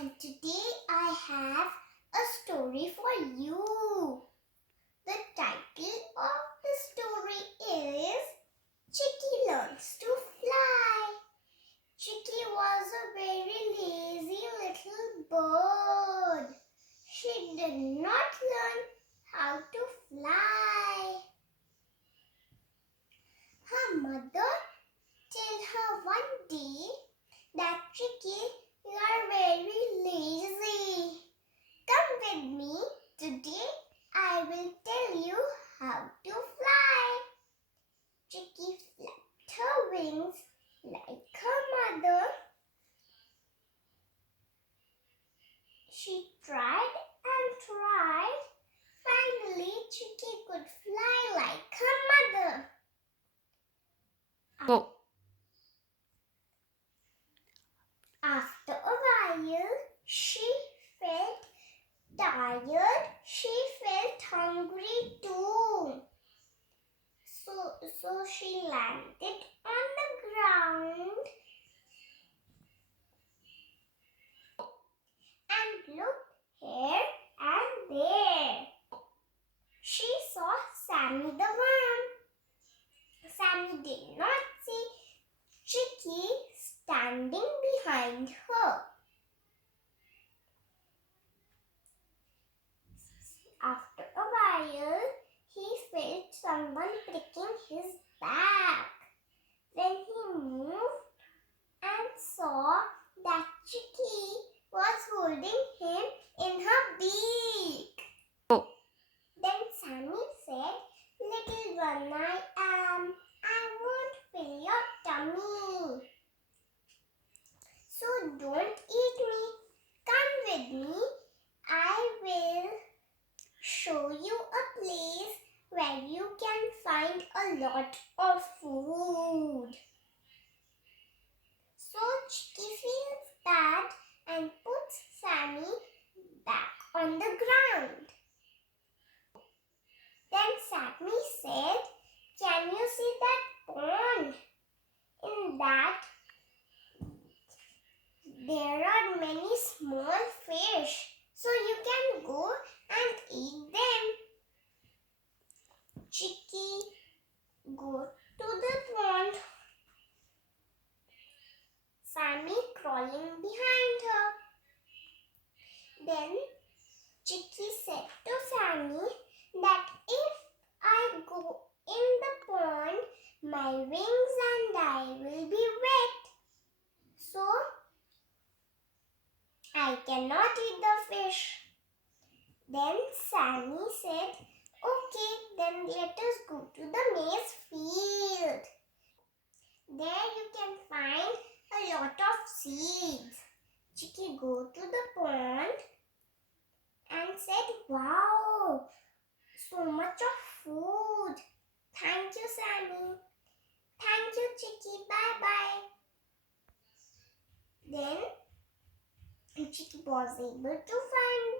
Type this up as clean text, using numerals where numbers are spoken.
And today I have a story for you. The title of the story is Chikki Learns to Fly. Chikki was a very lazy little bird. She did not learn how to fly. Her mother told her one day that Chikki, you are very lazy. Come with me. Today I will tell you how to fly. Chikki flapped her wings like her mother. She tried and tried. Finally, Chikki could fly like her mother. Go. After a while, she felt tired. She felt hungry too. So she landed on the ground and looked here and there. She saw Sammy the worm. Sammy did not see Chikki standing behind her. After a while, he felt someone pricking his back. Then he moved and saw that Chikki was holding him in her beak. Go. Then Sammy said, "Little one I won't fill your tummy. So don't eat me. Come with me. I will show you a place where you can find a lot of food." So Chikki feels bad and puts Sammy back on the ground. Then Sammy said, "Can you see that pond? In that there are many small fish, so you can go and eat them." Chikki go to the pond. Sammy crawling behind her. Then Chikki said to Sammy that if I go in the pond, my wings and I will be wet. So I cannot eat the fish. Then Sammy said, "Okay, then let us go to the maize field. There you can find a lot of seeds." Chikki go to the pond and said, "Wow, so much of food. Thank you, Sammy. Thank you, Chikki. Bye-bye." Then Chikki was able to find